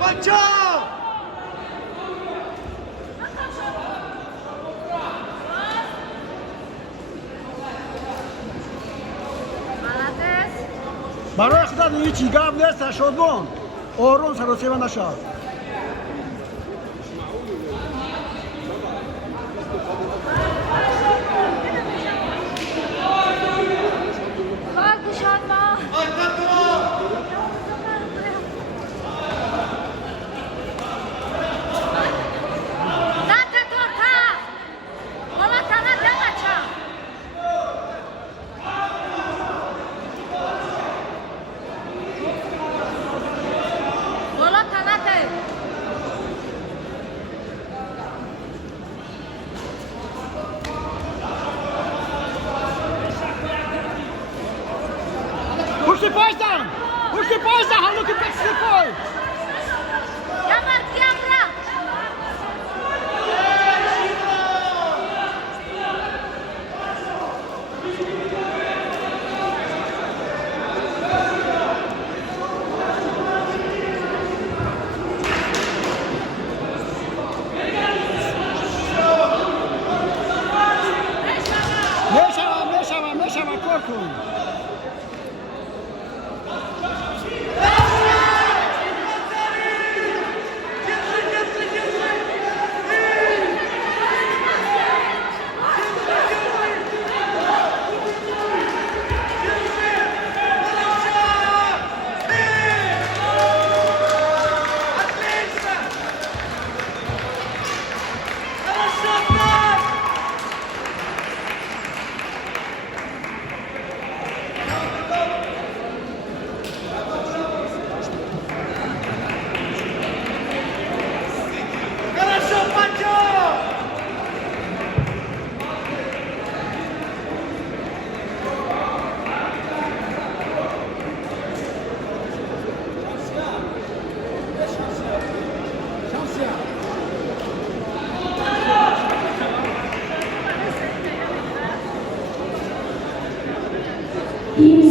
Pancho! برای خدا دیگه چی گام نیست شد بون آروم سر و سیما نشد Push the boys down! How look at that the boys! Mesha, korkun! Team